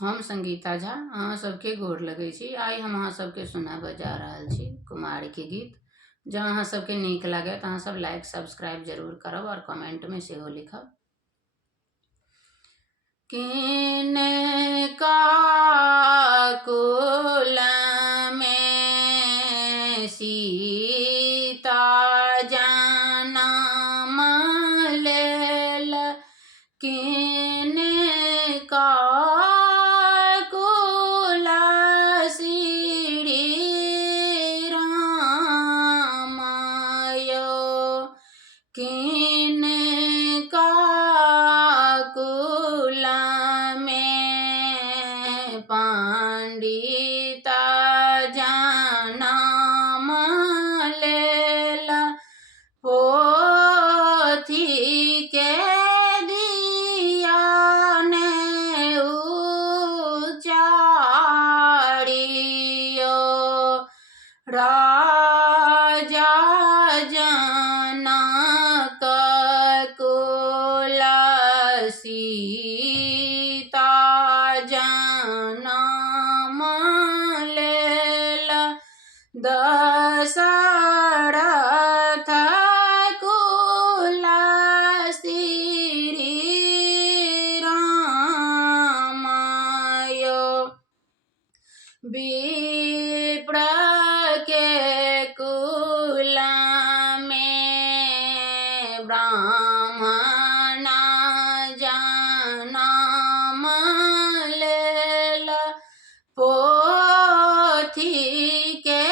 हम संगीता झा अहाँ सबके गोर लगै छी। आइ हम अहाँ सबके सुनाबऽ जा रहल छी कुमारके गीत। जँ अहाँ सबके नीक लागय तऽ अहाँ सब लाइक सब्सक्राइब जरूर करब और कमेंट में सेहो लिखब। किने काकुल में सीता जनम लेल, किने काकुल श्री राम यो, किने काकुल में पंडित जनम लेल, पोथी के दिया ने उचारियो, राजा जनक कुल सीता जनम लेल, दशरथ कुल श्री राम यो, विप्र के कुल में ब्राह्मण जनम लेल, पोथी के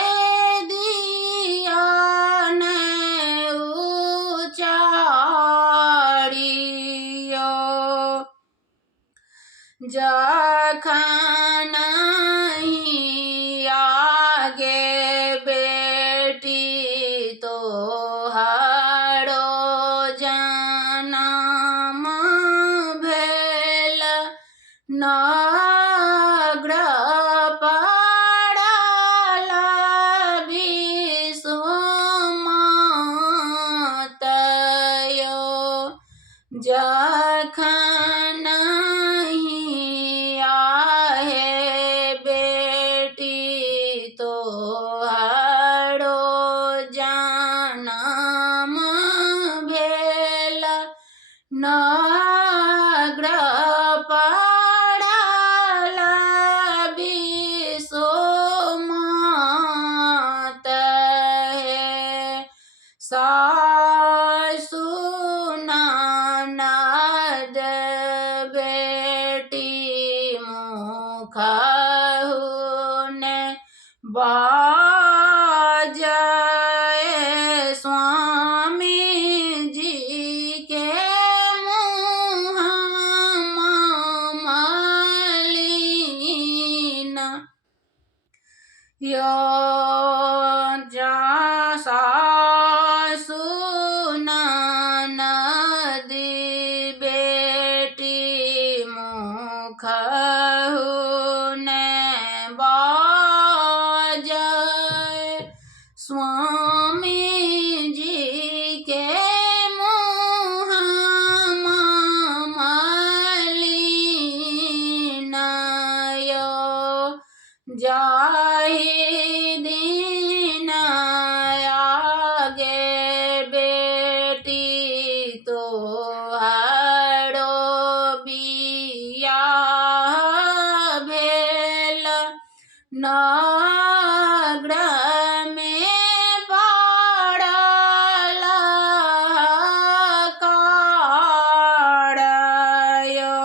दिया ने उचारियो, जखन ही आगे बेटी तोहरो जनम भेल, नग्र पड़ल विषुमत यो, जखन ही आहे बेटी तोहरो जनम भेल, नग्र पड़ल विषुमत हे, सासु ननद बेटी मुखहुने बाजय, स्वामी जी के मुँह मलिन यो, सासु ननद बेटी मुखहुने बाजय, स्वामी जी के मुँह मलिन यो, जाहि दिन आगे बेटी तोहरो बियाह भेल, नग्र में पड़ल हकार यो,